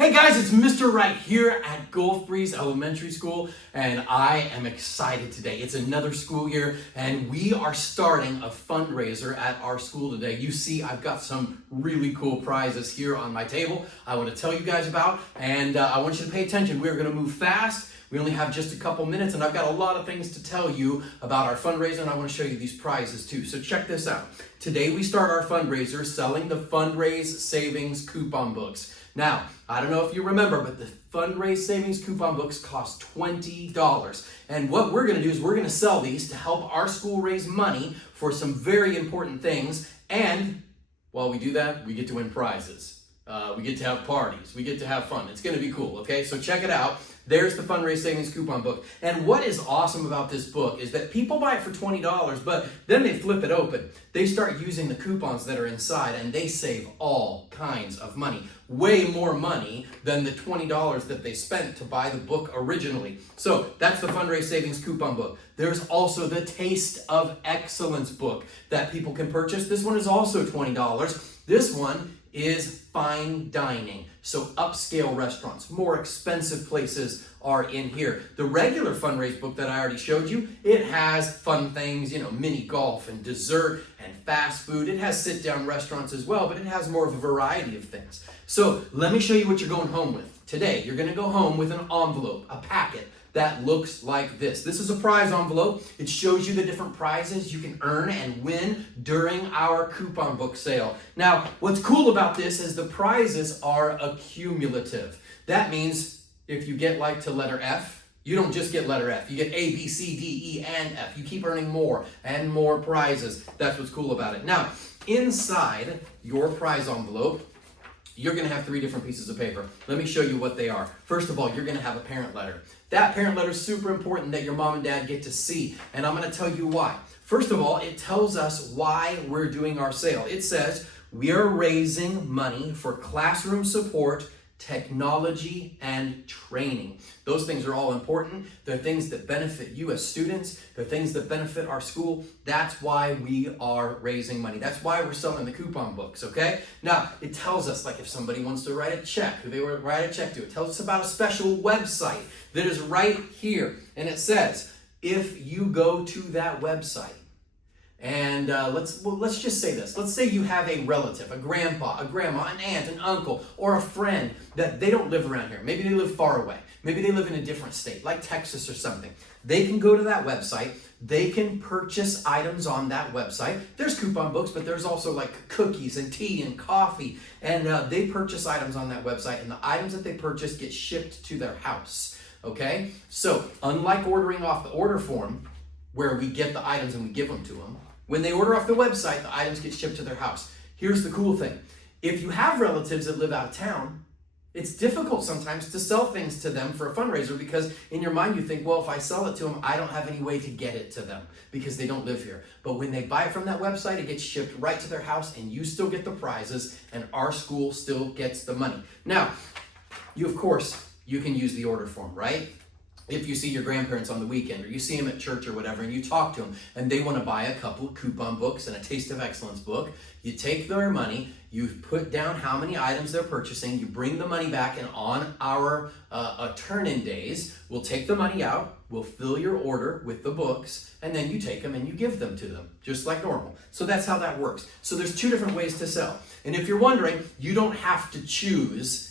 Hey guys, it's Mr. Wright here at Gulf Breeze Elementary School, and I am excited today. It's another school year, and we are starting a fundraiser at our school today. You see, I've got some really cool prizes here on my table I want to tell you guys about, and I want you to pay attention. We're going to move fast. We only have just a couple minutes, and I've got a lot of things to tell you about our fundraiser, and I want to show you these prizes too. So check this out. Today we start our fundraiser selling the Fundraise Savings Coupon Books. Now, I don't know if you remember, but the Fundraise Savings Coupon Books cost $20. And what we're going to do is we're going to sell these to help our school raise money for some very important things. And while we do that, we get to win prizes. We get to have parties. We get to have fun. It's going to be cool, okay? So check it out. There's the Fundraise Savings Coupon Book. And what is awesome about this book is that people buy it for $20, but then they flip it open. They start using the coupons that are inside, and they save all kinds of money. Way more money than the $20 that they spent to buy the book originally. So that's the Fundraise Savings Coupon Book. There's also the Taste of Excellence book that people can purchase. This one is also $20. This one is fine dining. So upscale restaurants, more expensive places are in here. The regular fundraise book that I already showed you, it has fun things, mini golf and dessert and fast food. It has sit-down restaurants as well, but it has more of a variety of things. So let me show you what you're going home with. Today, you're gonna go home with an envelope, a packet that looks like this. This is a prize envelope. It shows you the different prizes you can earn and win during our coupon book sale. Now, what's cool about this is the prizes are accumulative. That means if you get to letter F, you don't just get letter F. You get A, B, C, D, E, and F. You keep earning more and more prizes. That's what's cool about it. Now, inside your prize envelope, you're going to have 3 different pieces of paper. Let me show you what they are. First of all, you're going to have a parent letter. That parent letter is super important that your mom and dad get to see, and I'm going to tell you why. First of all, it tells us why we're doing our sale. It says we are raising money for classroom support, technology, and training. Those things are all important. They're things that benefit you as students. They're things that benefit our school. That's why we are raising money. That's why we're selling the coupon books, okay? Now, it tells us, if somebody wants to write a check, who they would write a check to. It tells us about a special website that is right here. And it says, if you go to that website, and let's just say this. Let's say you have a relative, a grandpa, a grandma, an aunt, an uncle, or a friend that they don't live around here. Maybe they live far away. Maybe they live in a different state, like Texas or something. They can go to that website. They can purchase items on that website. There's coupon books, but there's also cookies and tea and coffee. And they purchase items on that website, and the items that they purchase get shipped to their house. Okay? So unlike ordering off the order form, where we get the items and we give them to them, when they order off the website, the items get shipped to their house. Here's the cool thing. If you have relatives that live out of town, it's difficult sometimes to sell things to them for a fundraiser because in your mind you think, well, if I sell it to them, I don't have any way to get it to them because they don't live here. But when they buy it from that website, it gets shipped right to their house and you still get the prizes and our school still gets the money. Now, of course, you can use the order form, right? If you see your grandparents on the weekend or you see them at church or whatever and you talk to them and they want to buy a couple of coupon books and a Taste of Excellence book, you take their money, you put down how many items they're purchasing, you bring the money back, and on our turn-in days, we'll take the money out, we'll fill your order with the books, and then you take them and you give them to them, just like normal. So that's how that works. So there's 2 different ways to sell. And if you're wondering, you don't have to choose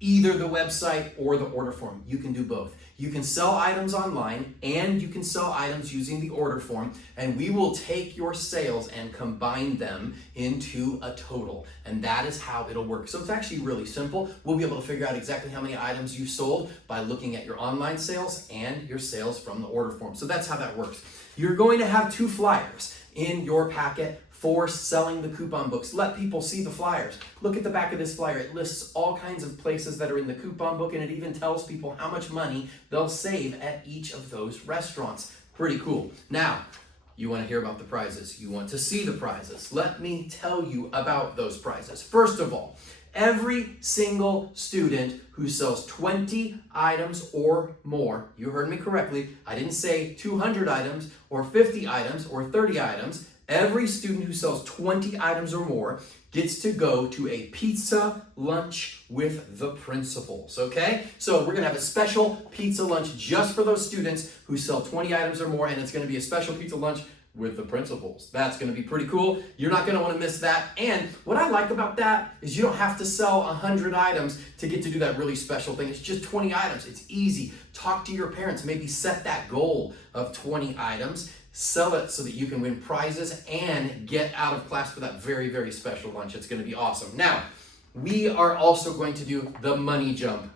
either the website or the order form. You can do both. You can sell items online and you can sell items using the order form, and we will take your sales and combine them into a total. And that is how it'll work. So it's actually really simple. We'll be able to figure out exactly how many items you sold by looking at your online sales and your sales from the order form. So that's how that works. You're going to have 2 flyers in your packet for selling the coupon books. Let people see the flyers. Look at the back of this flyer. It lists all kinds of places that are in the coupon book, and it even tells people how much money they'll save at each of those restaurants. Pretty cool. Now, you want to hear about the prizes. You want to see the prizes. Let me tell you about those prizes. First of all, every single student who sells 20 items or more, you heard me correctly, I didn't say 200 items or 50 items or 30 items, Every student who sells 20 items or more gets to go to a pizza lunch with the principals, okay? So we're gonna have a special pizza lunch just for those students who sell 20 items or more, and it's gonna be a special pizza lunch with the principals. That's gonna be pretty cool. You're not gonna wanna miss that. And what I like about that is you don't have to sell 100 items to get to do that really special thing. It's just 20 items. It's easy. Talk to your parents. Maybe set that goal of 20 items. Sell it so that you can win prizes and get out of class for that very, very special lunch. It's gonna be awesome. Now, we are also going to do the money jump.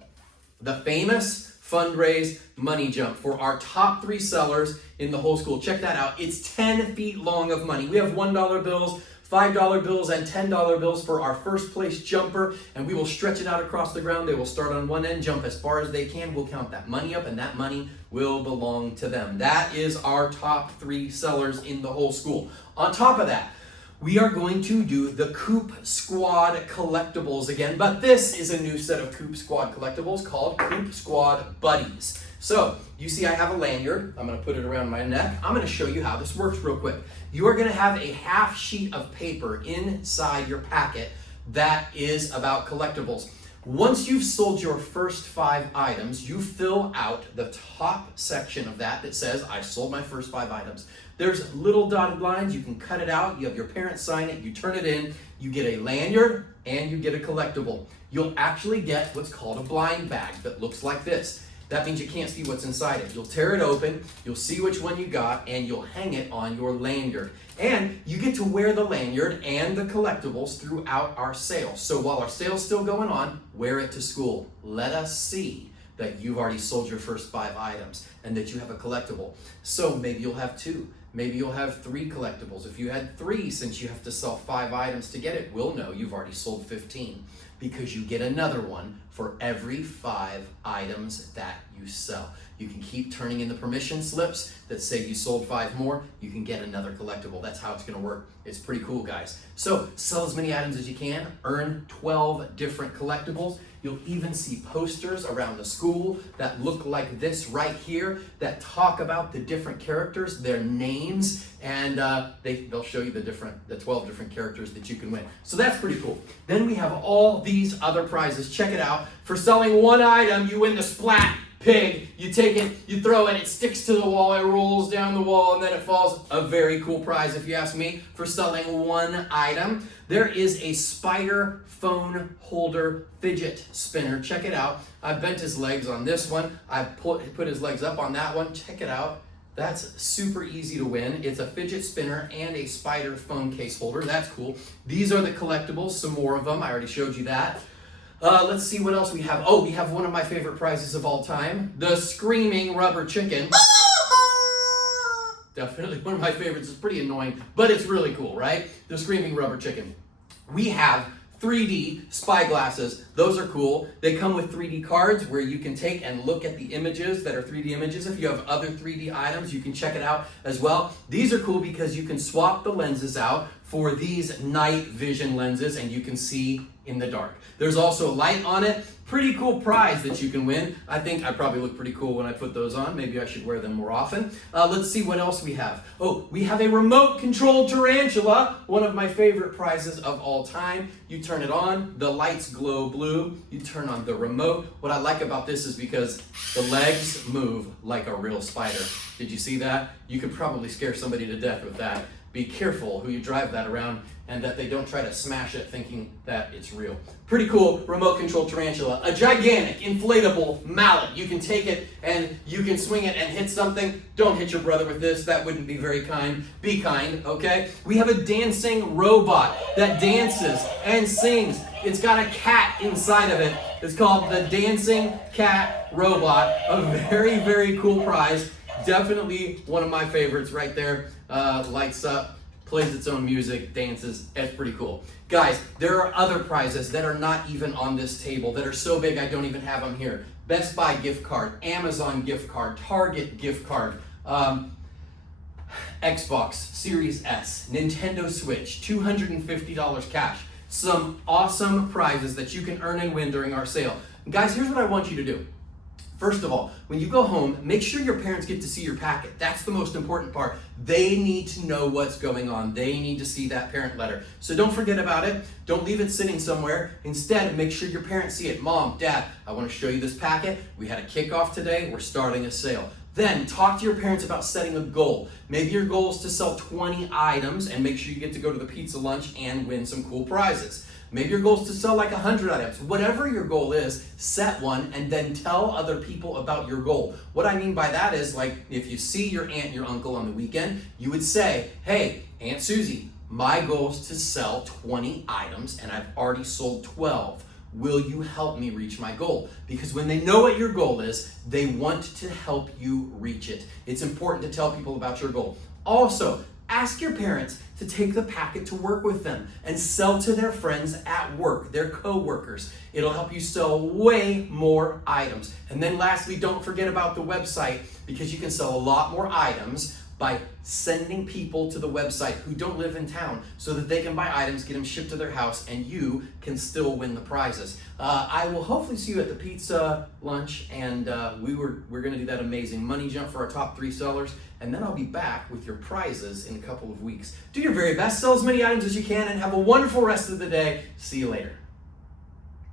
The famous fundraise money jump for our top 3 sellers in the whole school. Check that out. It's 10 feet long of money. We have $1 bills, $5 bills, and $10 bills for our first place jumper, and we will stretch it out across the ground. They will start on one end, jump as far as they can. We'll count that money up, and that money will belong to them. That is our top 3 sellers in the whole school. On top of that, we are going to do the Coop Squad collectibles again, but this is a new set of Coop Squad collectibles called Coop Squad Buddies. So, you see I have a lanyard. I'm gonna put it around my neck. I'm gonna show you how this works real quick. You are gonna have a half sheet of paper inside your packet that is about collectibles. Once you've sold your first 5 items, you fill out the top section of that says, I sold my first 5 items. There's little dotted lines, you can cut it out, you have your parents sign it, you turn it in, you get a lanyard, and you get a collectible. You'll actually get what's called a blind bag that looks like this. That means you can't see what's inside it. You'll tear it open, you'll see which one you got, and you'll hang it on your lanyard. And you get to wear the lanyard and the collectibles throughout our sale. So while our sale's still going on, wear it to school. Let us see that you've already sold your first 5 items and that you have a collectible. So maybe you'll have 2. Maybe you'll have 3 collectibles. If you had 3, since you have to sell 5 items to get it, we'll know you've already sold 15 because you get another one for every 5 items that you sell. You can keep turning in the permission slips that say you sold 5 more. You can get another collectible. That's how it's gonna work. It's pretty cool, guys. So sell as many items as you can, earn 12 different collectibles. You'll even see posters around the school that look like this right here that talk about the different characters, their names, and they'll show you the 12 different characters that you can win. So that's pretty cool. Then we have all these other prizes. Check it out. For selling 1 item, you win the Splat Pig. You take it, you throw it, it sticks to the wall, it rolls down the wall, and then it falls. A very cool prize, if you ask me, for selling 1 item. There is a spider phone holder fidget spinner. Check it out. I bent his legs on this one. I put his legs up on that one. Check it out. That's super easy to win. It's a fidget spinner and a spider phone case holder. That's cool. These are the collectibles, some more of them. I already showed you that. Let's see what else we have. Oh, we have one of my favorite prizes of all time, the screaming rubber chicken. Definitely one of my favorites. It's pretty annoying, but it's really cool, right? The screaming rubber chicken. We have 3D spy glasses. Those are cool. They come with 3D cards where you can take and look at the images that are 3D images. If you have other 3D items, you can check it out as well. These are cool because you can swap the lenses out for these night vision lenses and you can see in the dark. There's also a light on it. Pretty cool prize that you can win. I think I probably look pretty cool when I put those on. Maybe I should wear them more often. Let's see what else we have. Oh, we have a remote control tarantula, one of my favorite prizes of all time. You turn it on, the lights glow blue. You turn on the remote. What I like about this is because the legs move like a real spider. Did you see that? You could probably scare somebody to death with that. Be careful who you drive that around and that they don't try to smash it thinking that it's real. Pretty cool remote control tarantula. A gigantic inflatable mallet. You can take it and you can swing it and hit something. Don't hit your brother with this. That wouldn't be very kind. Be kind, okay? We have a dancing robot that dances and sings. It's got a cat inside of it. It's called the Dancing Cat Robot. A very, very cool prize. Definitely one of my favorites right there. Lights up, plays its own music, dances. It's pretty cool. Guys, there are other prizes that are not even on this table that are so big I don't even have them here. Best Buy gift card, Amazon gift card, Target gift card, Xbox Series S, Nintendo Switch, $250 cash. Some awesome prizes that you can earn and win during our sale. Guys, here's what I want you to do. First of all, when you go home, make sure your parents get to see your packet. That's the most important part. They need to know what's going on. They need to see that parent letter. So don't forget about it. Don't leave it sitting somewhere. Instead, make sure your parents see it. Mom, Dad, I want to show you this packet. We had a kickoff today. We're starting a sale. Then talk to your parents about setting a goal. Maybe your goal is to sell 20 items and make sure you get to go to the pizza lunch and win some cool prizes. Maybe your goal is to sell like 100 items. Whatever your goal is, set one and then tell other people about your goal. What I mean by that is, like, if you see your aunt, your uncle on the weekend, you would say, hey, Aunt Susie, my goal is to sell 20 items and I've already sold 12. Will you help me reach my goal? Because when they know what your goal is, they want to help you reach it. It's important to tell people about your goal. Also, ask your parents to take the packet to work with them and sell to their friends at work, their co-workers. It'll help you sell way more items. And then lastly, don't forget about the website, because you can sell a lot more items by sending people to the website who don't live in town so that they can buy items, get them shipped to their house, and you can still win the prizes. I will hopefully see you at the pizza lunch, and we're gonna do that amazing money jump for our top 3 sellers, and then I'll be back with your prizes in a couple of weeks. Do your very best, sell as many items as you can, and have a wonderful rest of the day. See you later.